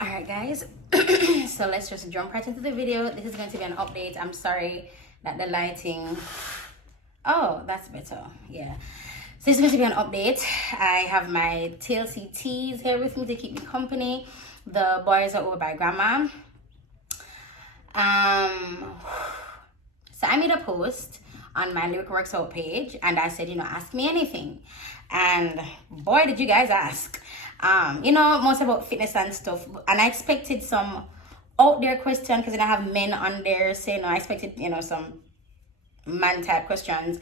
Alright guys, so let's just jump right into the video. This is going to be an update. I'm sorry that the lighting... Oh, that's better. Yeah. So this is going to be an update. I have my TLC teas here with me to keep me company. The boys are over by grandma. So I made a post on my Lyric Works Out page and I said, ask me anything. And boy, did you guys ask. Most about fitness and stuff. And I expected some out there question because I have men on there saying, I expected, some man type questions.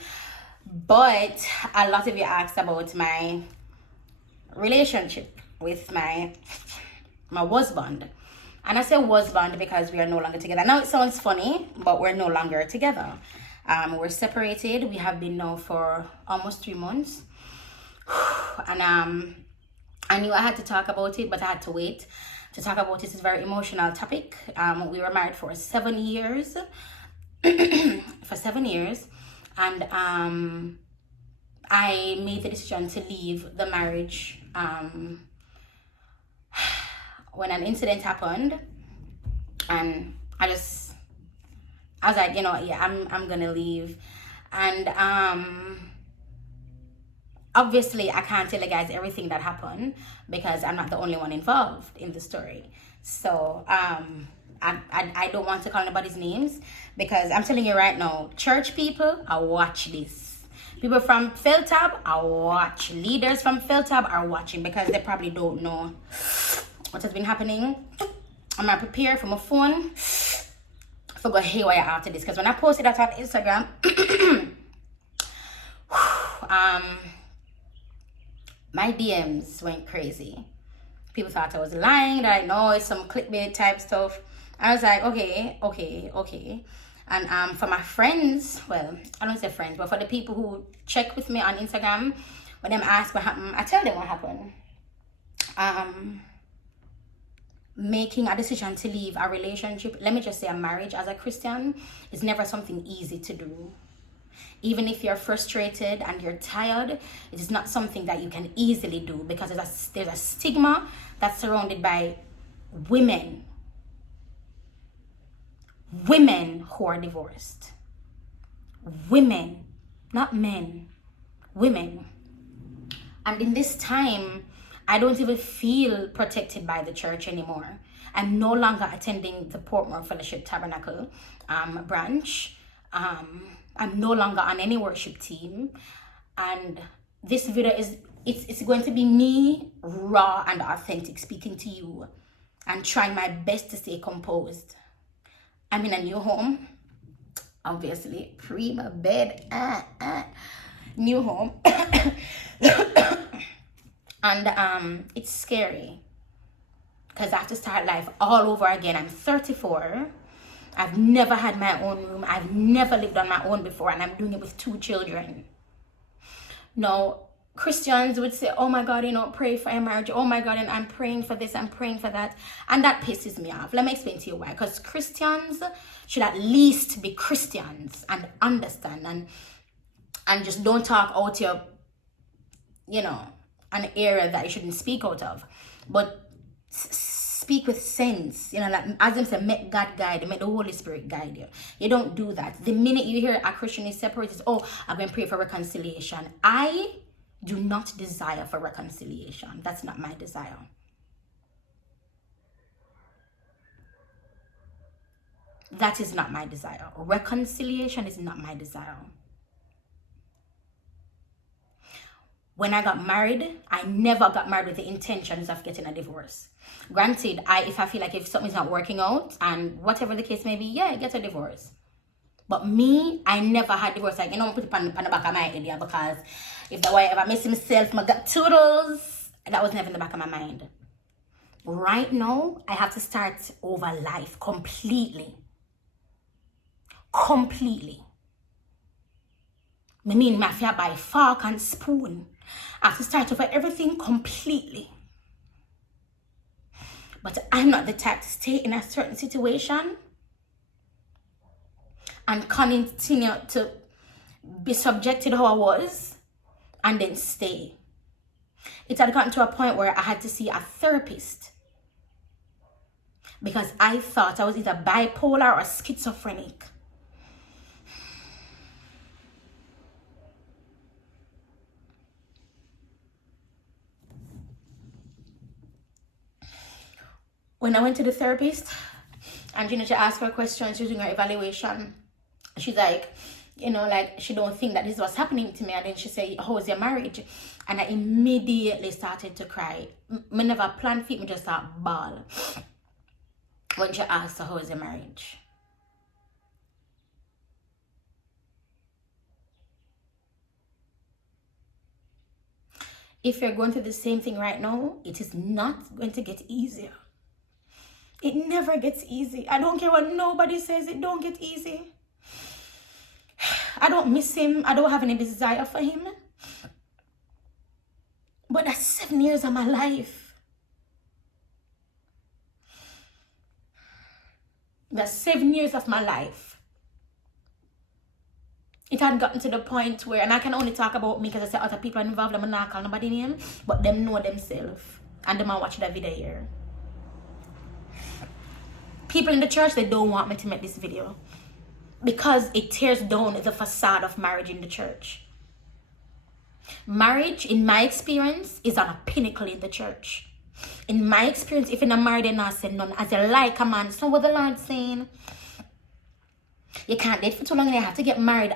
But a lot of you asked about my relationship with my husband. And I say husband because we are no longer together. Now it sounds funny, but we're no longer together. We're separated. We have been now for almost 3 months. And I knew I had to talk about it, but I had to wait to talk about it. It's a very emotional topic. We were married for 7 years. For 7 years. And I made the decision to leave the marriage when an incident happened. And I was like, I'm gonna leave. And obviously I can't tell you guys everything that happened because I'm not the only one involved in the story. So I don't want to call anybody's names because I'm telling you right now, church people, I watch this. People from 𝗧𝗘𝗑𝗣, I watch. Leaders from 𝗧𝗘𝗑𝗣 are watching because they probably don't know what has been happening. I'm gonna prepare for my phone for go haywire after this because when I posted that on Instagram, my DMs went crazy. People thought I was lying, that I know it's some clickbait type stuff. I was like, okay. And for my friends, well, I don't say friends, but for the people who check with me on Instagram, when them ask what happened, I tell them what happened. Making a decision to leave a relationship, let me just say a marriage as a Christian, is never something easy to do. Even if you're frustrated and you're tired, it is not something that you can easily do because there's a stigma that's surrounded by women who are divorced. Women, not men, women. And in this time, I don't even feel protected by the church anymore. I'm no longer attending the Portmore Fellowship Tabernacle branch. I'm no longer on any worship team. And this video it's going to be me, raw and authentic, speaking to you and trying my best to stay composed. I'm in a new home, obviously, prima bed, new home. And it's scary because I have to start life all over again. I'm 34. I've never had my own room. I've never lived on my own before, and I'm doing it with 2 children. Now, Christians would say, oh my God, pray for your marriage. Oh my God, and I'm praying for this, I'm praying for that. And that pisses me off. Let me explain to you why. Because Christians should at least be Christians and understand and just don't talk out your, an area that you shouldn't speak out of. But speak with sense, like as them say, make God guide you, make the Holy Spirit guide you. You don't do that. The minute you hear a Christian is separated, I'm going to pray for reconciliation. I do not desire for reconciliation. That's not my desire. That is not my desire. Reconciliation is not my desire. When I got married, I never got married with the intentions of getting a divorce. Granted, if I feel like if something's not working out and whatever the case may be, get a divorce. But me, I never had divorce. Like, put it on the back of my head, because if the wife ever miss himself, I got toodles. That was never in the back of my mind. Right now, I have to start over life completely. Completely. I mean, I have to buy fork and spoon. I have to start over everything completely. But I'm not the type to stay in a certain situation and continue to be subjected how I was and then stay. It had gotten to a point where I had to see a therapist because I thought I was either bipolar or schizophrenic. When I went to the therapist, and she asked her questions, she was doing her evaluation. She's like, like she don't think that this was happening to me. And then she said, how's your marriage? And I immediately started to cry. Me never planned for it, me just start bawl when she asked her, how's your marriage? If you're going through the same thing right now, it is not going to get easier. It never gets easy. I don't care what nobody says, it don't get easy. I don't miss him. I don't have any desire for him. But that's 7 years of my life. That's 7 years of my life. It had gotten to the point where, and I can only talk about me because I say other people are involved, I'm not calling nobody name, but them know themselves. And them are watching the video here. People in the church, they don't want me to make this video because it tears down the facade of marriage in the church. Marriage, in my experience, is on a pinnacle in the church. In my experience, if you're not married, they're not saying none. As you like a man, it's not what the Lord's saying. You can't date for too long and you have to get married.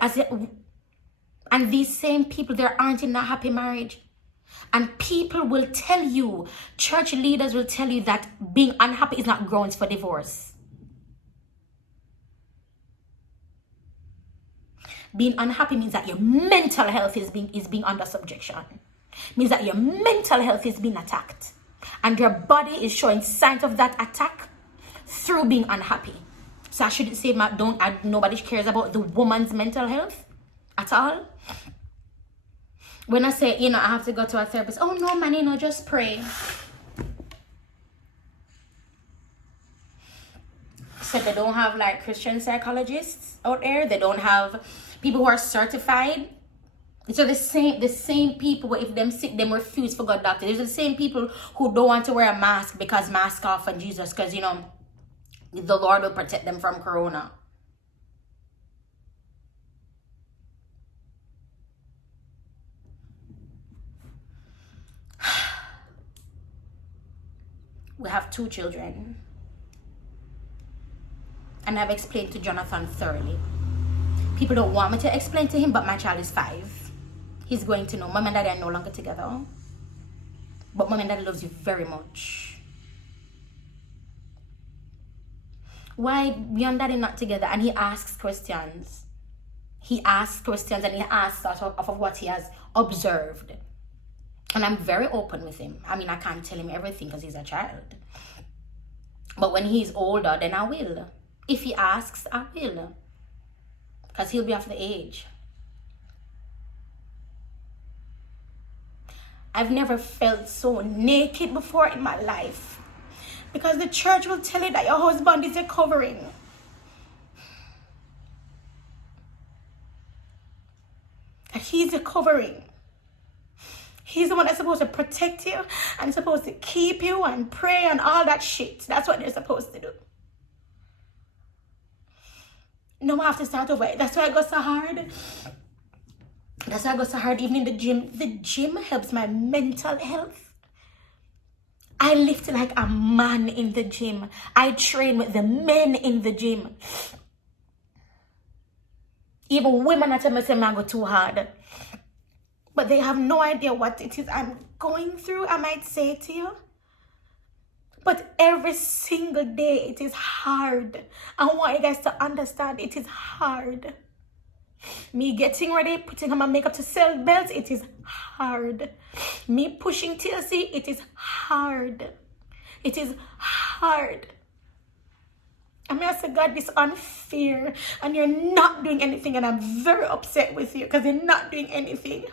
And these same people, they aren't in a happy marriage. And people will tell you, church leaders will tell you that being unhappy is not grounds for divorce. Being unhappy means that your mental health is being under subjection. Means that your mental health is being attacked. And your body is showing signs of that attack through being unhappy. So I shouldn't say nobody cares about the woman's mental health at all. When I say, I have to go to a therapist, oh no, man, just pray. So they don't have like Christian psychologists out there. They don't have people who are certified. So the same people, if them sick, them refuse for God doctor. There's the same people who don't want to wear a mask because mask off on Jesus, because the Lord will protect them from corona. We have 2 children. And I've explained to Jonathan thoroughly. People don't want me to explain to him, but my child is 5. He's going to know. Mom and Daddy are no longer together. But Mom and Daddy loves you very much. Why me and Daddy not together? And he asks questions. He asks questions and he asks off of what he has observed. And I'm very open with him. I mean, I can't tell him everything because he's a child. But when he's older, then I will. If he asks, I will. Because he'll be of the age. I've never felt so naked before in my life. Because the church will tell you that your husband is a covering. That he's a covering. He's the one that's supposed to protect you and supposed to keep you and pray and all that shit. That's what they're supposed to do. No, I have to start over. That's why I go so hard. That's why I go so hard even in the gym. The gym helps my mental health. I lift like a man in the gym. I train with the men in the gym. Even women at times say I go too hard. But they have no idea what it is I'm going through, I might say to you. But every single day, it is hard. I want you guys to understand, it is hard. Me getting ready, putting on my makeup to sell belts, it is hard. Me pushing TLC, it is hard. It is hard. I mean, I say, God, this is unfair. And you're not doing anything. And I'm very upset with you because you're not doing anything.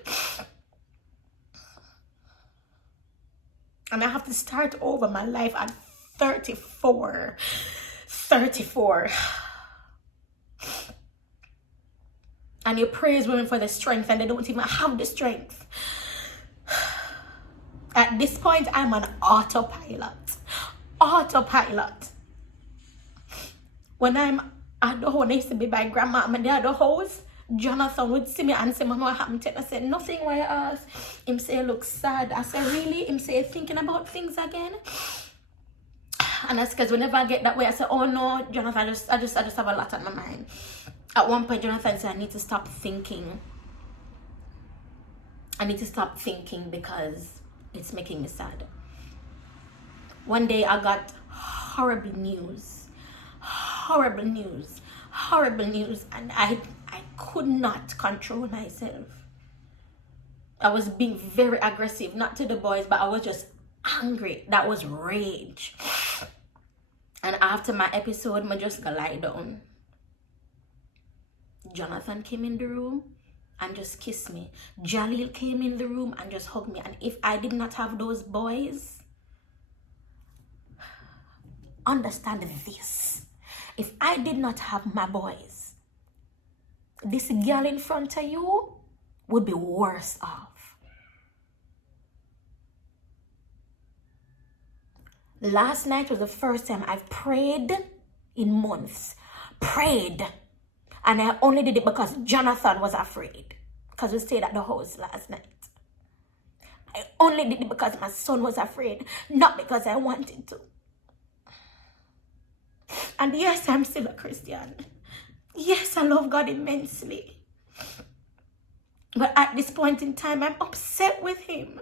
And I have to start over my life at 34. 34. And you praise women for the strength and they don't even have the strength. At this point, I'm on autopilot. Autopilot. When I'm at the home, I used to be by grandma and my dad at the house, Jonathan would see me and say, Mama, what happened to you? I said, nothing, why you ask? Him say, look sad. I said, really? Him say, thinking about things again? And that's because whenever I get that way, I say, oh no, Jonathan, I just have a lot on my mind. At one point, Jonathan said, I need to stop thinking. I need to stop thinking because it's making me sad. One day I got horrible news, and I could not control myself. I was being very aggressive, not to the boys, but I was just angry. That was rage. And after my episode, I just lie down. Jonathan came in the room and just kissed me. Jalil came in the room and just hugged me. And if I did not have those boys, understand this. If I did not have my boys, this girl in front of you would be worse off. Last night was the first time I've prayed in months. Prayed. And I only did it because Jonathan was afraid. Because we stayed at the house last night. I only did it because my son was afraid. Not because I wanted to. And yes, I'm still a Christian. Yes, I love God immensely. But at this point in time, I'm upset with him.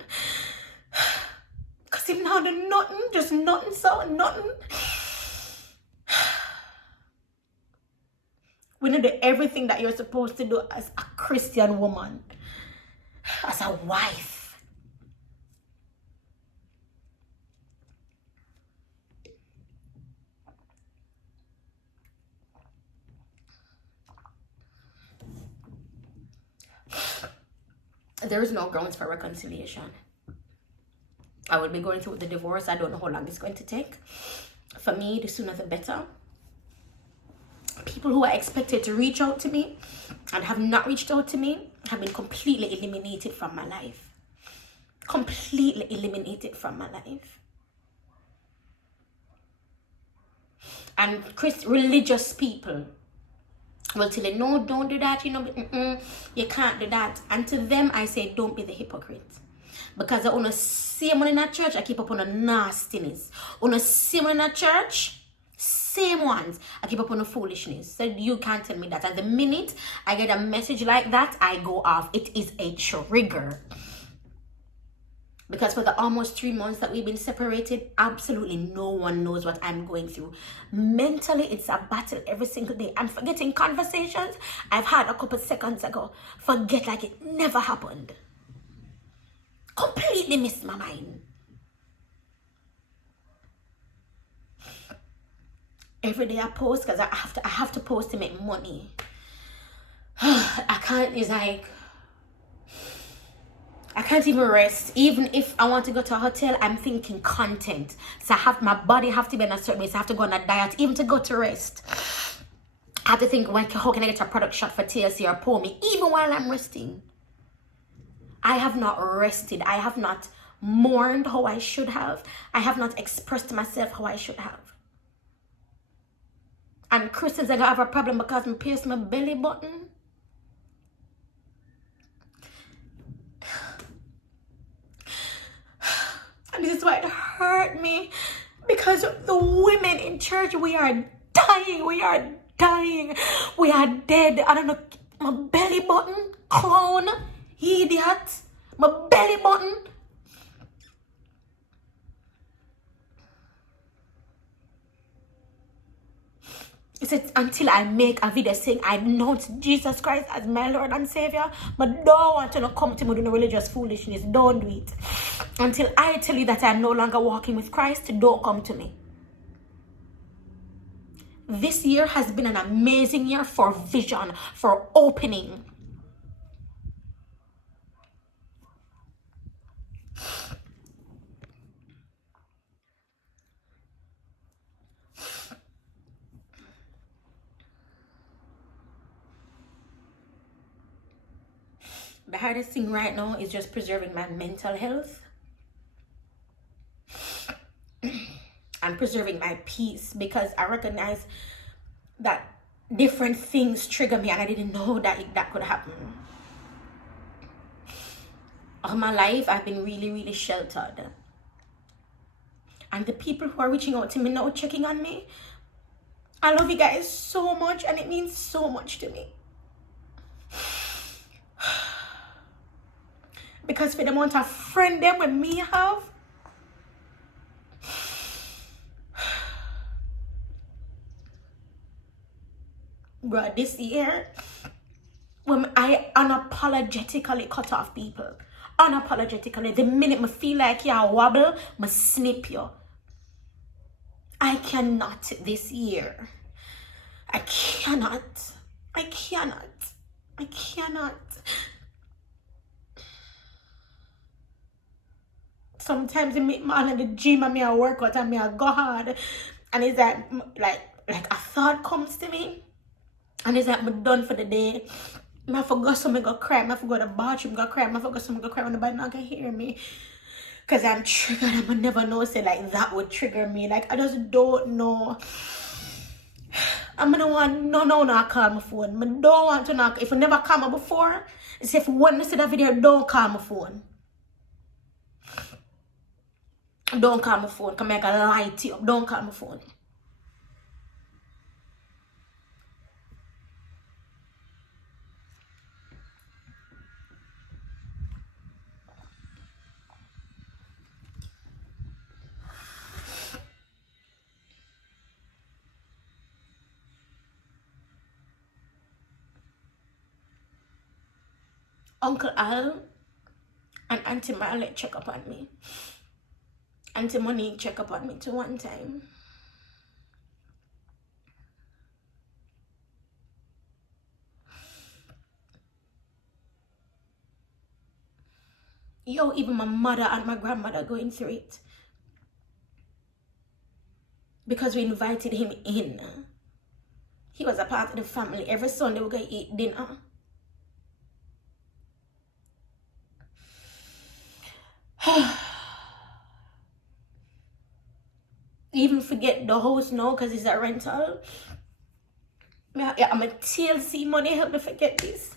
Because him now do nothing, just nothing, so nothing. We need to do everything that you're supposed to do as a Christian woman, as a wife. There is no grounds for reconciliation. I will be going through the divorce. I don't know how long it's going to take. For me, the sooner the better. People who are expected to reach out to me and have not reached out to me have been completely eliminated from my life. Completely eliminated from my life. And religious people will tell you, no, don't do that, you know, you can't do that. And to them, I say, don't be the hypocrite. Because I want to see money in a church, I keep up on the nastiness. I want to see money in a church, same ones, I keep up on the foolishness. So you can't tell me that. At the minute I get a message like that, I go off. It is a trigger. Because for the almost 3 months that we've been separated, absolutely no one knows what I'm going through. Mentally, it's a battle every single day. I'm forgetting conversations I've had a couple seconds ago. Forget like it never happened. Completely missed my mind. Every day I post because I have to post to make money. I can't, it's like, I can't even rest. Even if I want to go to a hotel, I'm thinking content. So my body have to be in a certain way. So I have to go on a diet, even to go to rest. I have to think, how can I get a product shot for TLC or pour me, even while I'm resting. I have not rested. I have not mourned how I should have. I have not expressed myself how I should have. And Christians are gonna have a problem because I pierced my belly button. And this is why it hurt me. Because the women in church, we are dying. We are dying. We are dead. I don't know. My belly button, clown, idiot. My belly button. It said, until I make a video saying I know Jesus Christ as my Lord and Savior, but don't want to come to me with no religious foolishness. Don't do it. Until I tell you that I'm no longer walking with Christ, don't come to me. This year has been an amazing year for vision, for opening. The hardest thing right now is just preserving my mental health and preserving my peace, because I recognize that different things trigger me, and I didn't know that that could happen. All my life, I've been really, really sheltered. And the people who are reaching out to me now, checking on me, I love you guys so much, and it means so much to me. Because for the amount of friend them with me have, bro, this year, when I unapologetically cut off people, unapologetically, the minute I feel like you wobble, I snip you. I cannot this year. I cannot. Sometimes I meet man in the gym and I work out and I go hard, and it's like a thought comes to me, and it's like I'm done for the day. I forgot something, go cry. I forgot the bathroom, go cry. I forgot something, go cry when nobody not gonna hear me. Cause I'm triggered. I never know say like that would trigger me. Like I just don't know. I'm gonna want no call my phone. I don't want to knock. If you never call me before, it's if when you see the video, don't call my phone. Don't call my phone. Come here, I can lie to you. Don't call my phone. Uncle Al and Auntie Marlette check up on me. Auntie Monique check up on me too one time. Yo, even my mother and my grandmother going through it. Because we invited him in. He was a part of the family. Every Sunday we go eat dinner. Even forget the house now because it's a rental. Yeah, I'm a TLC money help me forget this.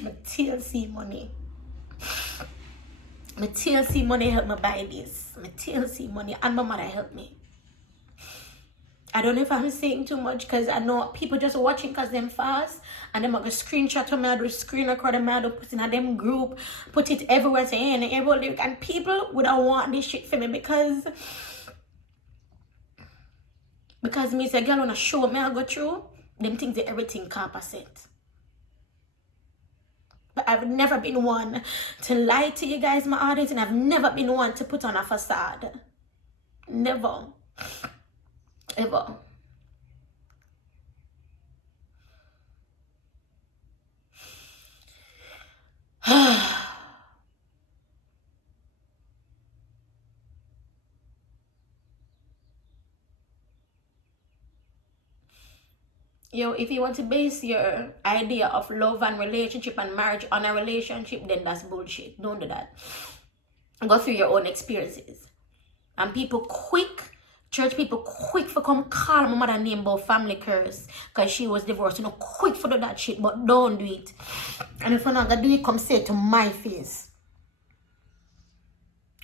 My TLC money. My TLC money help me buy this. My TLC money and my mother help me. I don't know if I'm saying too much because I know people just watching because them fast and them are going to screenshot to me, I do screen record them, I do put in a them group, put it everywhere, saying everybody, and people would not want this shit for me because me say girl wanna show me I go through, them things that everything can't percent. But I've never been one to lie to you guys, my audience, and I've never been one to put on a facade. Never. Ever. Yo, if you want to base your idea of love and relationship and marriage on a relationship, then that's bullshit. Don't do that. Go through your own experiences. And people church people quick for come call my mother name about family curse because she was divorced. You know, quick for do that shit, but don't do it. And if you're not gonna do it, come say it to my face.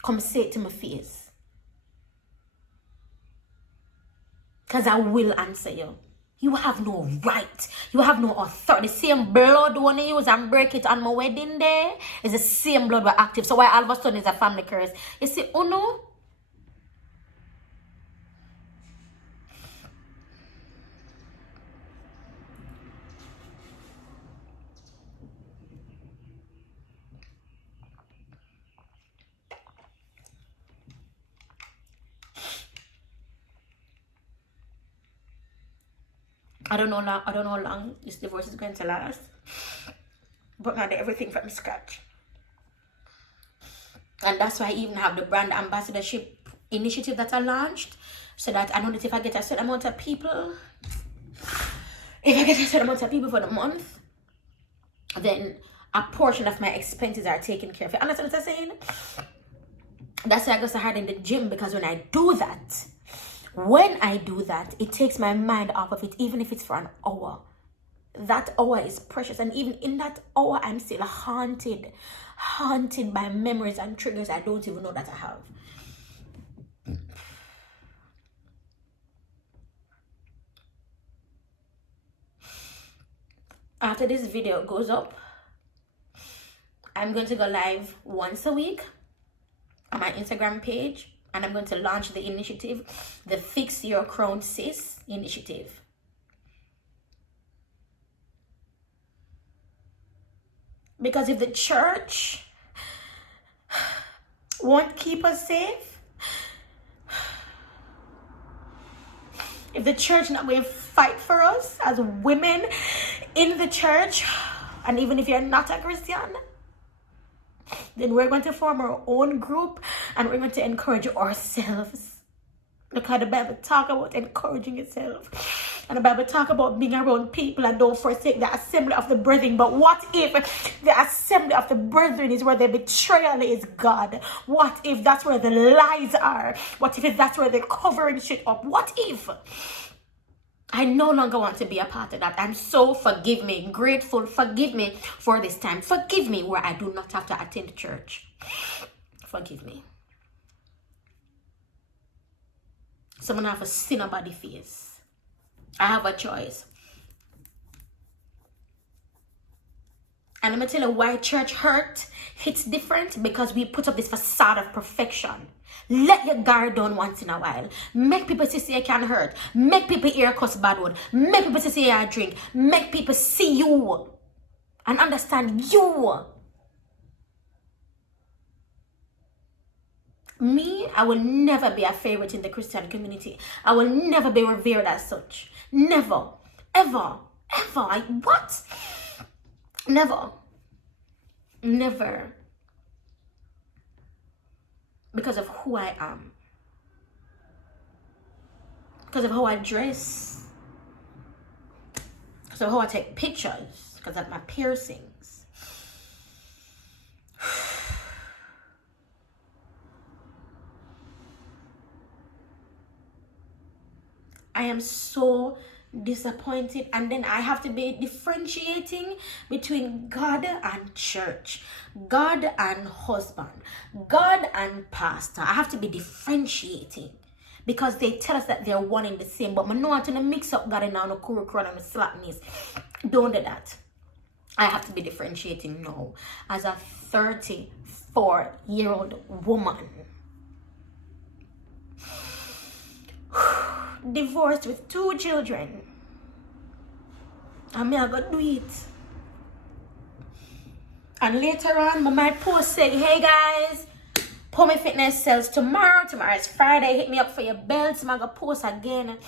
Come say it to my face. Because I will answer you. You have no right. You have no authority. The same blood when you use and break it on my wedding day is the same blood we're active. So why all of a sudden is a family curse? You see, oh no. I don't know how long this divorce is going to last. But now I did everything from scratch. And that's why I even have the brand ambassadorship initiative that I launched. So that I know that if I get a certain amount of people, for the month, then a portion of my expenses are taken care of. You understand what I'm saying? That's why I go so hard in the gym, because when I do that, When I do that, it takes my mind off of it, even if it's for an hour. That hour is precious, and even in that hour, I'm still haunted by memories and triggers I don't even know that I have. After this video goes up, I'm going to go live once a week on my Instagram page, and I'm going to launch the initiative, the Fix Your Crown Sis initiative. Because if the church won't keep us safe, if the church not going to fight for us as women in the church, and even if you're not a Christian, then we're going to form our own group and we're going to encourage ourselves. Because the Bible talk about encouraging yourself, and the Bible talk about being around people and don't forsake the assembly of the brethren. But what if the assembly of the brethren is where the betrayal is, God? What if that's where the lies are? What if that's where they're covering shit up? What if? I no longer want to be a part of that. I'm so, forgive me, grateful, forgive me for this time. Forgive me where I do not have to attend church. Forgive me. Someone have a sin about the face. I have a choice. And I'm going to tell you why church hurt hits different, because we put up this facade of perfection. Let your guard down once in a while. Make people see you can hurt. Make people hear cuss bad word. Make people see you drink. Make people see you and understand you. Me, I will never be a favorite in the Christian community. I will never be revered as such. Never. Ever. Ever. What? Never. Never. Because of who I am. Because of how I dress. Because of how I take pictures. Because of my piercings. I am so disappointed, and then I have to be differentiating between God and church, God and husband, God and pastor. I have to be differentiating because they tell us that they're one and the same, but I know how to mix up God and no curriculum and slackness. Don't do that. I have to be differentiating now as a 34-year-old woman. Divorced with 2 children. I'm gonna do it. And later on, I might post saying, hey guys, Pommy Fitness sells tomorrow. Tomorrow is Friday. Hit me up for your belts. I'm gonna post again.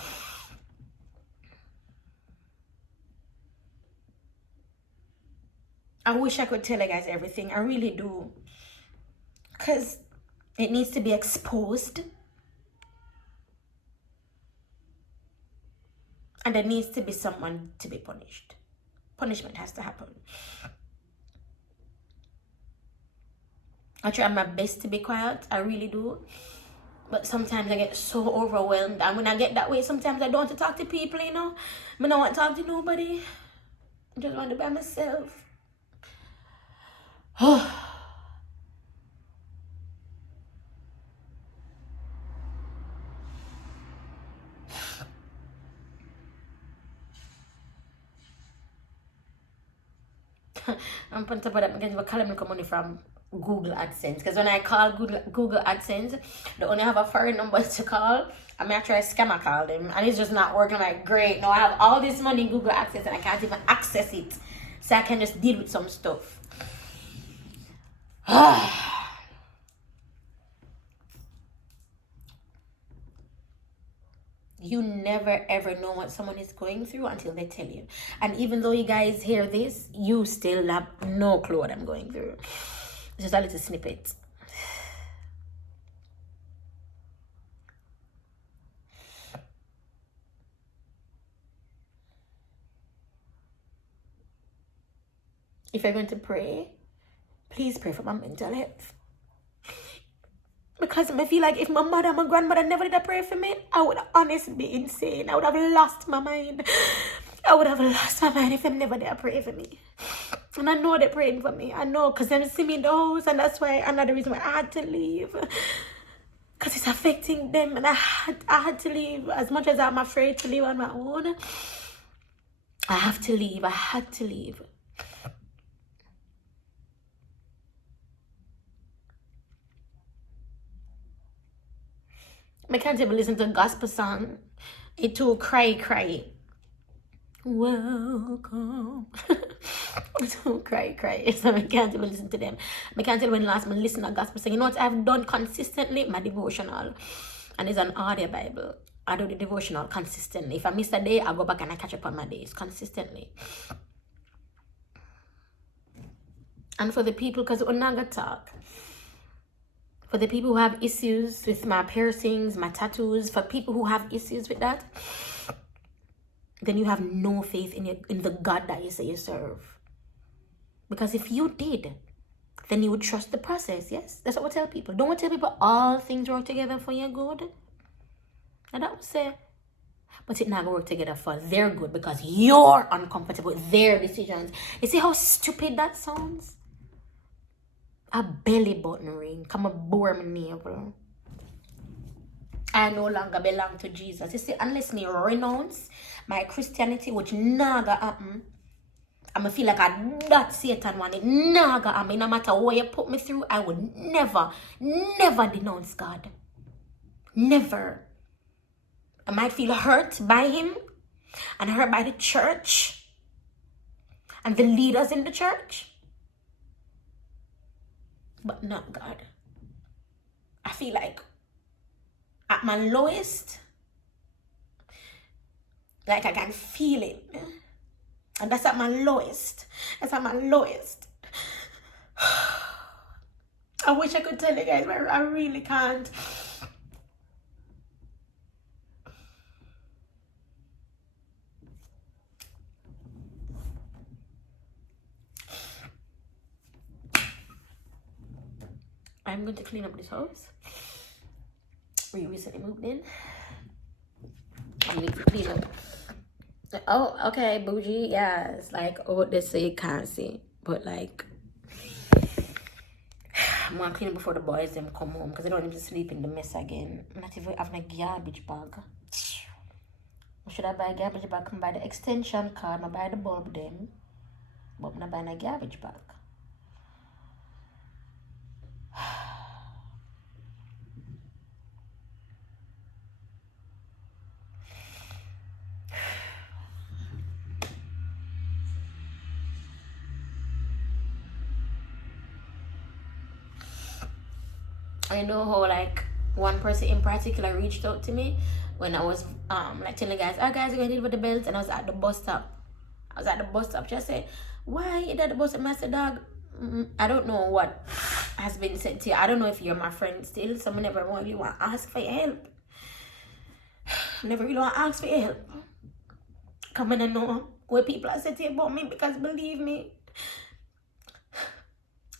I wish I could tell you guys everything. I really do. Because it needs to be exposed. And there needs to be someone to be punished. Punishment has to happen. I try my best to be quiet. I really do. But sometimes I get so overwhelmed. And when I get that way, sometimes I don't want to talk to people, you know. I don't want to talk to nobody. I just want to be by myself. I'm on top of that, I'm going to collect money from Google AdSense. Because when I call Google AdSense, they only have a foreign number to call. I may try to scam, I call them. And it's just not working. I'm like, great. Now I have all this money in Google AdSense and I can't even access it. So I can just deal with some stuff. You never ever know what someone is going through until they tell you. And even though you guys hear this, you still have no clue what I'm going through. It's just a little snippet. If you're going to pray, please pray for my mental health. Because I feel like if my mother and my grandmother never did pray for me, I would honestly be insane. I would have lost my mind. I would have lost my mind if they never did pray for me. And I know they're praying for me. I know, because they see me in the house, and that's why another reason why I had to leave. Because it's affecting them, and I had to leave. As much as I'm afraid to leave on my own, I have to leave. I had to leave. I can't even listen to a gospel song. It too cry. Welcome. It's too cry. So I can't even listen to them. I can't even last me listen to a gospel song. You know what I've done consistently? My devotional. And it's an audio Bible. I do the devotional consistently. If I miss a day, I go back and I catch up on my days consistently. And for the people, because we're not gonna talk. For the people who have issues with my piercings, my tattoos, for people who have issues with that, then you have no faith in the God that you say you serve. Because if you did, then you would trust the process, yes? That's what we tell people. Don't we tell people all things work together for your good? And that would say, but it not gonna work together for their good because you're uncomfortable with their decisions. You see how stupid that sounds? A belly button ring. Come a bore my navel. I no longer belong to Jesus. You see, unless me renounce my Christianity, which naga happen, I'ma feel like I that Satan want it. Naga happen. No matter what you put me through, I would never denounce God. Never. I might feel hurt by him and hurt by the church and the leaders in the church. But not God. I feel like at my lowest, like I can feel it. And that's at my lowest. That's at my lowest. I wish I could tell you guys, but I really can't. I'm going to clean up this house. We recently moved in. I need to clean up. Oh, okay, bougie. Yeah, it's like, oh, they say you can't see. But like, I'm going to clean up before the boys them come home because I don't want them to sleep in the mess again. I'm not even having a garbage bag. Should I buy a garbage bag? Come buy the extension cord. I buy the bulb them. But I'm not buying a garbage bag. I know how like one person in particular reached out to me when I was like telling the guys, oh guys, we're going to deal with the belts, and I was at the bus stop. Just say, why you at the bus stop? I said, dog, I don't know what has been said to you. I don't know if you're my friend still, so I never really want to ask for your help. Never really want to ask for your help. Come in and know what people are saying about me, because believe me,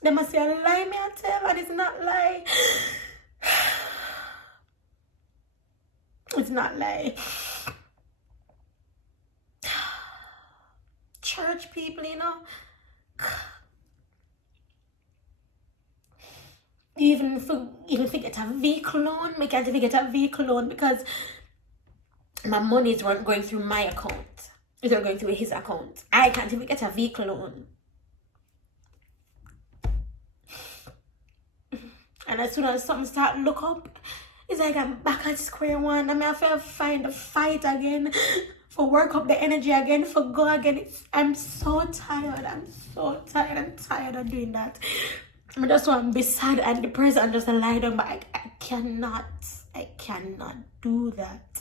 they must say a lie me I tell, and it's not lie. It's not lie. Church people, you know. Even get a vehicle loan. I can't even get a vehicle loan because my monies weren't going through my account. They were going through his account. I can't even get a vehicle loan. And as soon as something start to look up, it's like I'm back at square one. I mean, I have to find a fight again, for work up the energy again, for go again. I'm so tired. I'm tired of doing that. I just want to be sad and depressed and just lie down, but I cannot do that.